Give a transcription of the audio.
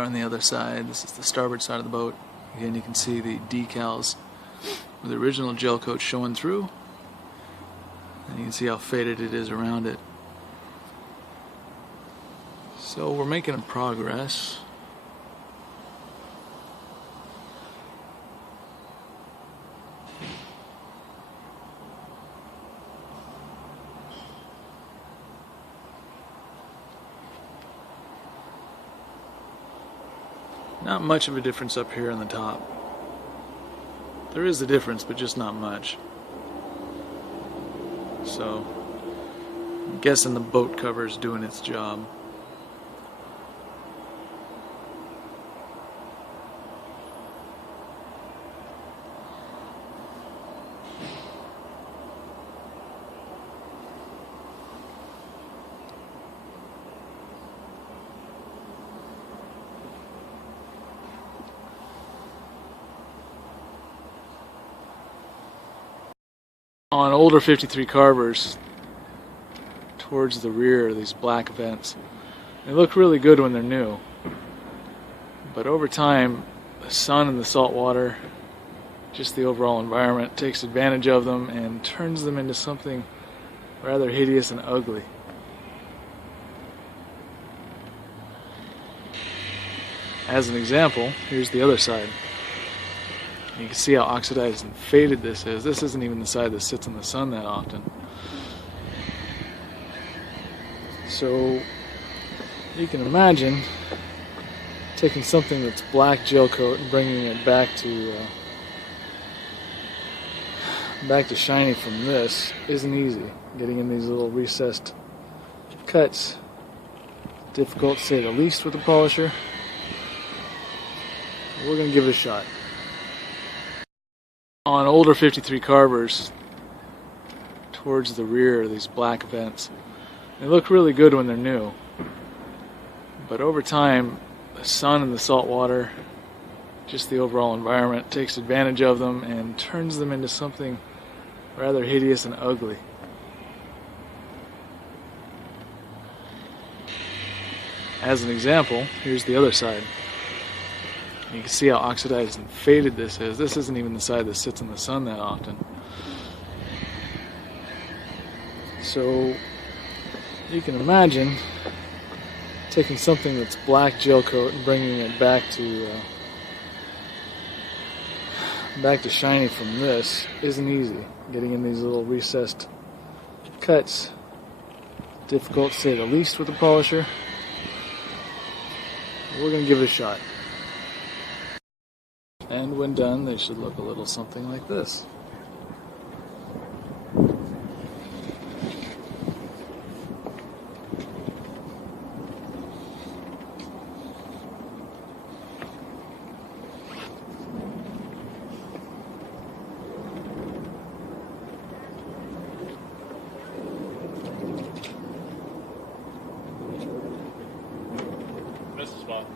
are on the other side. This is the starboard side of the boat. Again, you can see the decals with the original gel coat showing through, and you can see how faded it is around it. So we're making progress. Not much of a difference up here on the top. There is a difference, but just not much. So, I'm guessing the boat cover is doing its job. On older 53 carvers, towards the rear are these black vents. They look really good when they're new, but over time the sun and the salt water, just the overall environment, takes advantage of them and turns them into something rather hideous and ugly. As an example, here's the other side. You can see how oxidized and faded this is. This isn't even the side that sits in the sun that often. So you can imagine taking something that's black gel coat and bringing it back to shiny from this isn't easy. Getting in these little recessed cuts, difficult to say the least with the polisher. We're going to give it a shot. On older 53 carvers, towards the rear are these black vents. They look really good when they're new, but over time the sun and the salt water, just the overall environment, takes advantage of them and turns them into something rather hideous and ugly. As an example, here's the other side. You can see how oxidized and faded this is. This isn't even the side that sits in the sun that often. So you can imagine taking something that's black gel coat and bringing it back to shiny from this isn't easy. Getting in these little recessed cuts, difficult to say the least with the polisher. We're going to give it a shot. And when done, they should look a little something like this. Missed the spot.